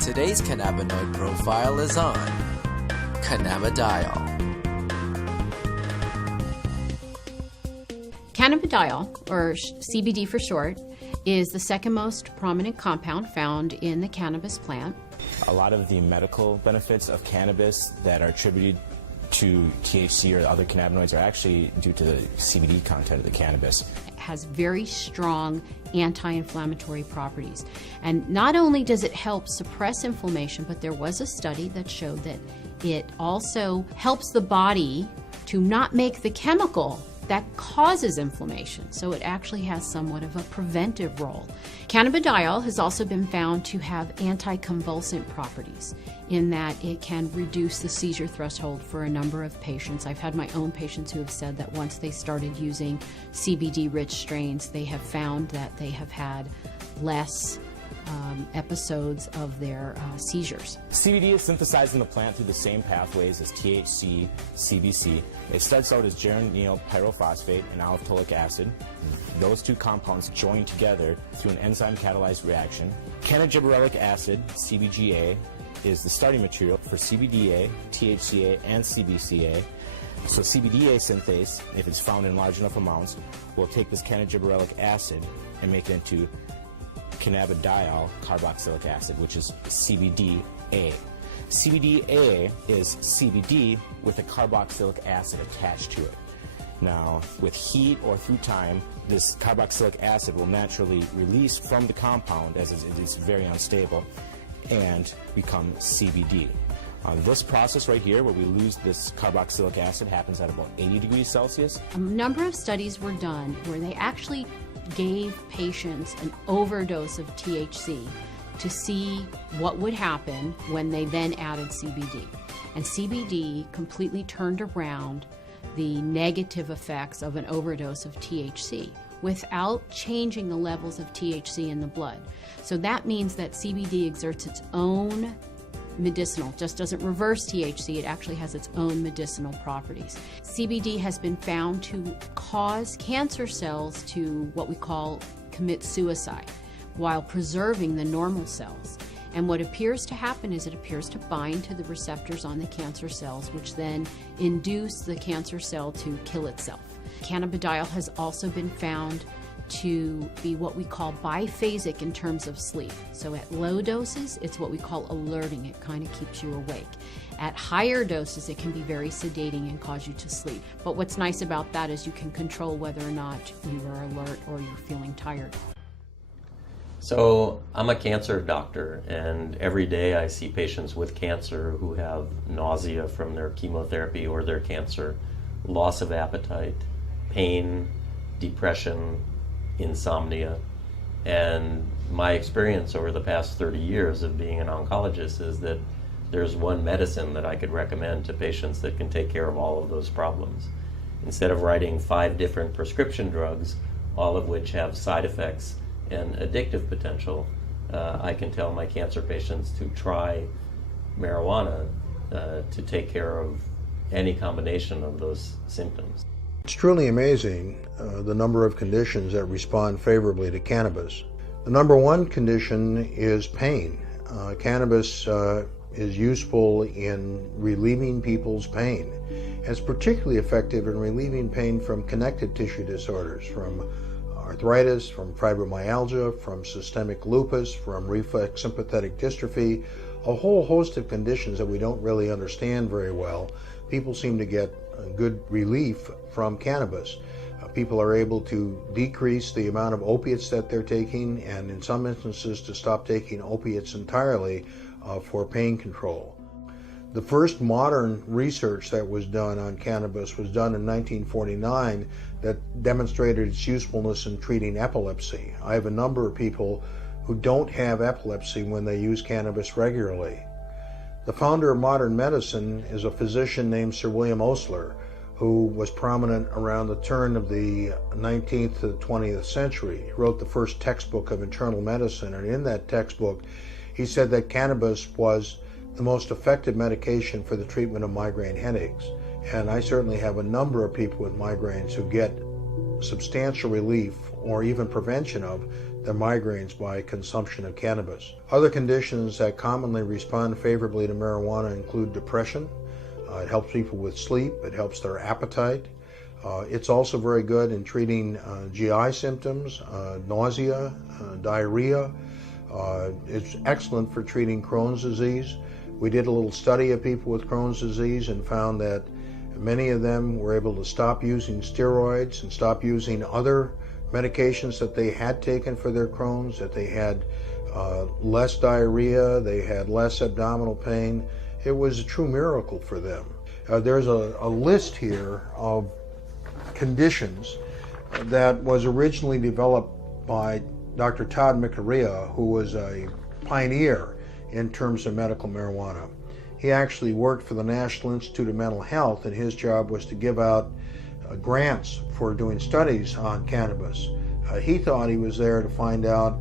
Today's cannabinoid profile is on Cannabidiol. Cannabidiol, or CBD for short, is the second most prominent compound found in the cannabis plant. A lot of the medical benefits of cannabis that are attributed to THC or other cannabinoids are actually due to the CBD content of the cannabis. It has very strong anti-inflammatory properties. And not only does it help suppress inflammation, but there was a study that showed that it also helps the body to not make the chemical that causes inflammation. So it actually has somewhat of a preventive role. Cannabidiol has also been found to have anticonvulsant properties in that it can reduce the seizure threshold for a number of patients. I've had my own patients who have said that once they started using CBD-rich strains, they have found that they have had less episodes of their seizures. CBD is synthesized in the plant through the same pathways as THC, CBC. It starts out as geranyl pyrophosphate and alpha-tolic acid. Those two compounds join together through an enzyme-catalyzed reaction. Cannabidiolic acid, CBGA, is the starting material for CBDA, THCA, and CBCA. So CBDA synthase, if it's found in large enough amounts, will take this cannabidiolic acid and make it into cannabidiol carboxylic acid, which is CBDA. CBDA is CBD with a carboxylic acid attached to it. Now, with heat or through time, this carboxylic acid will naturally release from the compound, as it is very unstable, and become CBD. This process right here, where we lose this carboxylic acid, happens at about 80 degrees Celsius. A number of studies were done where they actually gave patients an overdose of THC to see what would happen when they then added CBD. And CBD completely turned around the negative effects of an overdose of THC without changing the levels of THC in the blood. So that means that CBD exerts its own medicinal, just doesn't reverse THC, it actually has its own medicinal properties. CBD has been found to cause cancer cells to what we call commit suicide while preserving the normal cells. And what appears to happen is it appears to bind to the receptors on the cancer cells, which then induce the cancer cell to kill itself. Cannabidiol has also been found to be what we call biphasic in terms of sleep. So at low doses, it's what we call alerting. It kind of keeps you awake. At higher doses, it can be very sedating and cause you to sleep. But what's nice about that is you can control whether or not you are alert or you're feeling tired. So I'm a cancer doctor, and every day I see patients with cancer who have nausea from their chemotherapy or their cancer, loss of appetite, pain, depression, insomnia. And my experience over the past 30 years of being an oncologist is that there's one medicine that I could recommend to patients that can take care of all of those problems. Instead of writing 5 different prescription drugs, all of which have side effects and addictive potential, I can tell my cancer patients to try marijuana to take care of any combination of those symptoms. It's truly amazing the number of conditions that respond favorably to cannabis. The number one condition is pain. Cannabis is useful in relieving people's pain. It's particularly effective in relieving pain from connective tissue disorders, from arthritis, from fibromyalgia, from systemic lupus, from reflex sympathetic dystrophy, a whole host of conditions that we don't really understand very well. People seem to get good relief from cannabis. People are able to decrease the amount of opiates that they're taking, and in some instances to stop taking opiates entirely for pain control. The first modern research that was done on cannabis was done in 1949 that demonstrated its usefulness in treating epilepsy. I have a number of people who don't have epilepsy when they use cannabis regularly. The founder of modern medicine is a physician named Sir William Osler, who was prominent around the turn of the 19th to the 20th century. He wrote the first textbook of internal medicine, and in that textbook he said that cannabis was the most effective medication for the treatment of migraine headaches. And I certainly have a number of people with migraines who get substantial relief or even prevention of their migraines by consumption of cannabis. Other conditions that commonly respond favorably to marijuana include depression. It helps people with sleep. It helps their appetite. It's also very good in treating GI symptoms, nausea, diarrhea. It's excellent for treating Crohn's disease. We did a little study of people with Crohn's disease and found that many of them were able to stop using steroids and stop using other medications that they had taken for their Crohn's, that they had less diarrhea, they had less abdominal pain. It was a true miracle for them. There's a list here of conditions that was originally developed by Dr. Todd McArea, who was a pioneer in terms of medical marijuana. He actually worked for the National Institute of Mental Health, and his job was to give out grants for doing studies on cannabis. He thought he was there to find out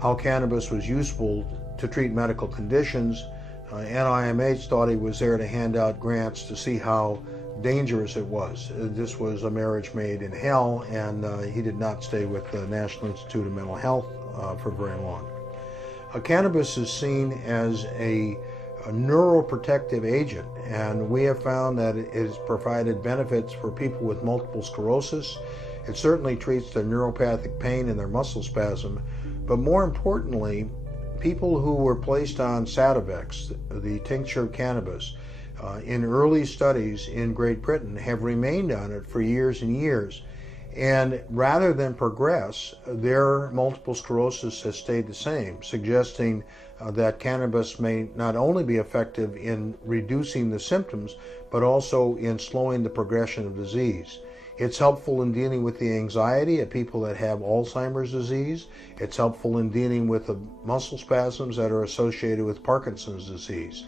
how cannabis was useful to treat medical conditions. NIMH thought he was there to hand out grants to see how dangerous it was. This was a marriage made in hell, and he did not stay with the National Institute of Mental Health for very long. Cannabis is seen as a neuroprotective agent, and we have found that it has provided benefits for people with multiple sclerosis. It certainly treats their neuropathic pain and their muscle spasm, but more importantly, people who were placed on Sativex, the tincture of cannabis, in early studies in Great Britain have remained on it for years and years. And rather than progress, their multiple sclerosis has stayed the same, suggesting that cannabis may not only be effective in reducing the symptoms, but also in slowing the progression of disease. It's helpful in dealing with the anxiety of people that have Alzheimer's disease. It's helpful in dealing with the muscle spasms that are associated with Parkinson's disease.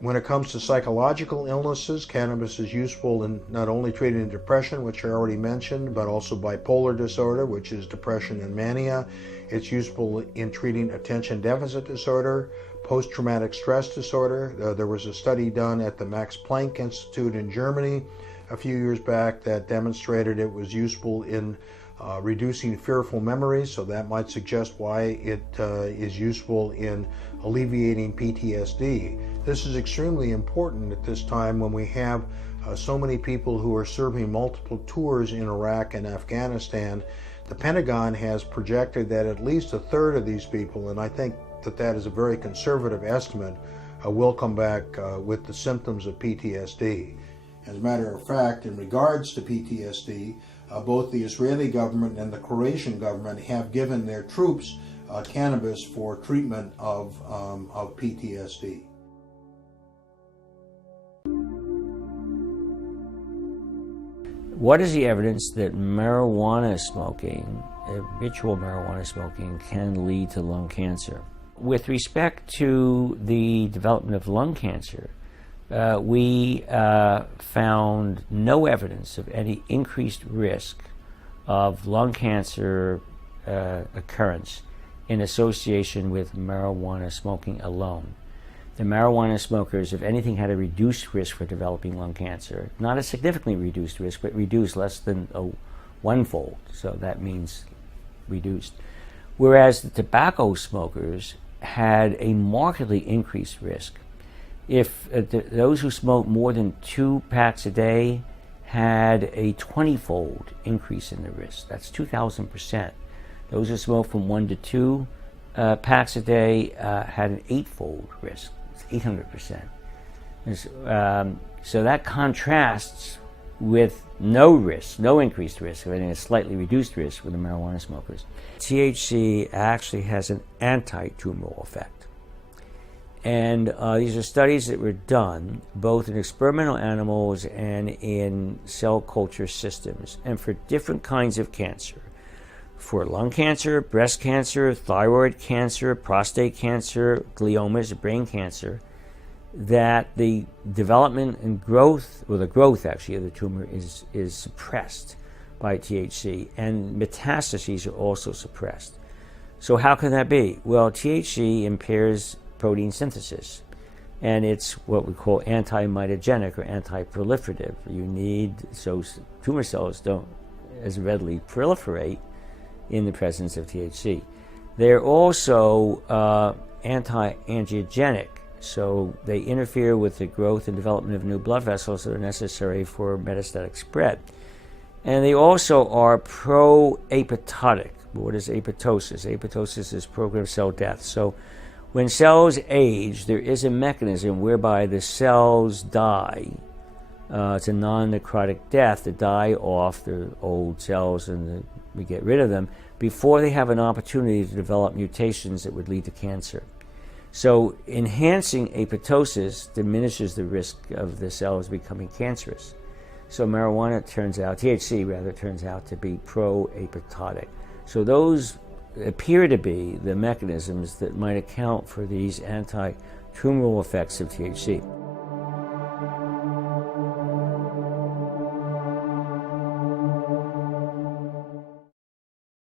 When it comes to psychological illnesses, cannabis is useful in not only treating depression, which I already mentioned, but also bipolar disorder, which is depression and mania. It's useful in treating attention deficit disorder, post-traumatic stress disorder. There was a study done at the Max Planck Institute in Germany a few years back that demonstrated it was useful in reducing fearful memories, so that might suggest why it is useful in alleviating PTSD. This is extremely important at this time when we have so many people who are serving multiple tours in Iraq and Afghanistan. The Pentagon has projected that at least a third of these people, and I think that that is a very conservative estimate, will come back with the symptoms of PTSD. As a matter of fact, in regards to PTSD, both the Israeli government and the Croatian government have given their troops cannabis for treatment of PTSD. What is the evidence that marijuana smoking, habitual marijuana smoking, can lead to lung cancer? With respect to the development of lung cancer, we found no evidence of any increased risk of lung cancer occurrence in association with marijuana smoking alone. The marijuana smokers, if anything, had a reduced risk for developing lung cancer. Not a significantly reduced risk, but reduced less than one-fold, so that means reduced. Whereas the tobacco smokers had a markedly increased risk. If those who smoke more than 2 packs a day had a 20-fold increase in the risk. That's 2,000%. Those who smoke from 1 to 2 packs a day had an 8-fold risk. It's 800%. So that contrasts with no risk, no increased risk, or a slightly reduced risk with the marijuana smokers. THC actually has an anti-tumoral effect. And these are studies that were done both in experimental animals and in cell culture systems, and for different kinds of cancer. For lung cancer, breast cancer, thyroid cancer, prostate cancer, gliomas, brain cancer, that the development and growth, or the growth actually of the tumor is suppressed by THC, and metastases are also suppressed. So how can that be? Well, THC impairs protein synthesis, and it's what we call anti-mitogenic or anti-proliferative. You need, so tumor cells don't as readily proliferate in the presence of THC. They're also anti-angiogenic, so they interfere with the growth and development of new blood vessels that are necessary for metastatic spread. And they also are pro-apoptotic. What is apoptosis? Apoptosis is programmed cell death. So when cells age, there is a mechanism whereby the cells die. It's a non-necrotic death to die off the old cells, and we get rid of them before they have an opportunity to develop mutations that would lead to cancer. So enhancing apoptosis diminishes the risk of the cells becoming cancerous. So marijuana THC turns out to be pro-apoptotic. So those appear to be the mechanisms that might account for these anti-tumoral effects of THC.